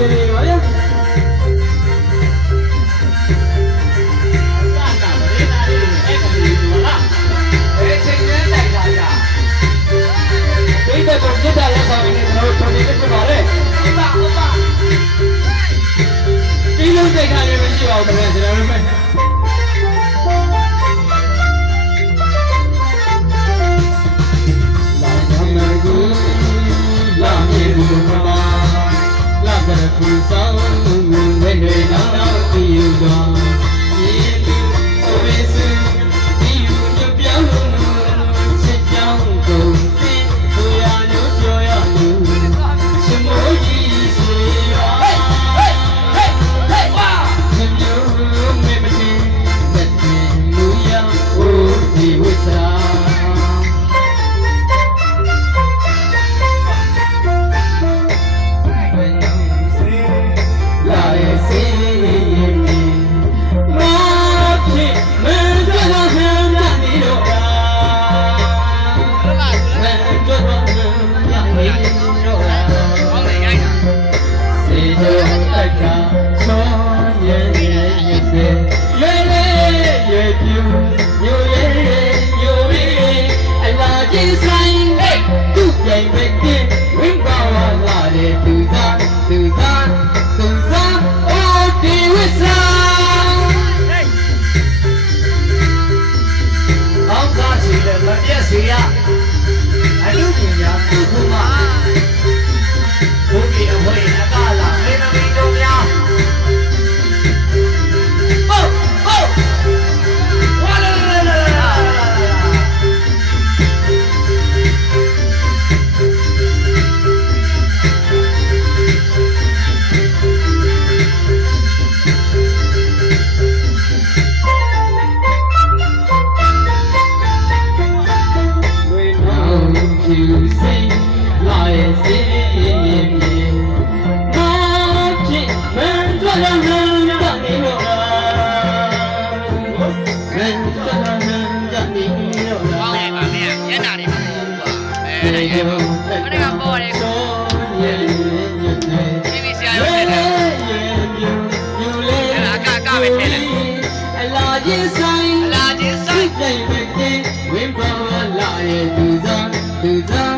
ဆွေးပါဗျာဒီကတော့ပြတ်တာလက်ဆောင်နေကျွန်တော်တို့ထုံနေဖြစ်ပါတယ်ဟုတ်ပါဒီလိုစိတ်ထားလေးမရှိပါဘူးခင်ဗျာကျွန်တော်တို့ပဲလာမြေဘူးမလာလာကြရခုဆောင်ဝဲနေနာနာဒီယူတော်ဒီလူဝဲစင်ဒီယူညပြောင်းချစ်ကြောင်းကုန်သိဆိုရလို့ပြောရလို့ရှင်မိုးကြီးစီပါဟေးဝါရှင်မျိုးမေမတီလက်တင်လူရဟိုဒီဝိစာWin power, lie, do that.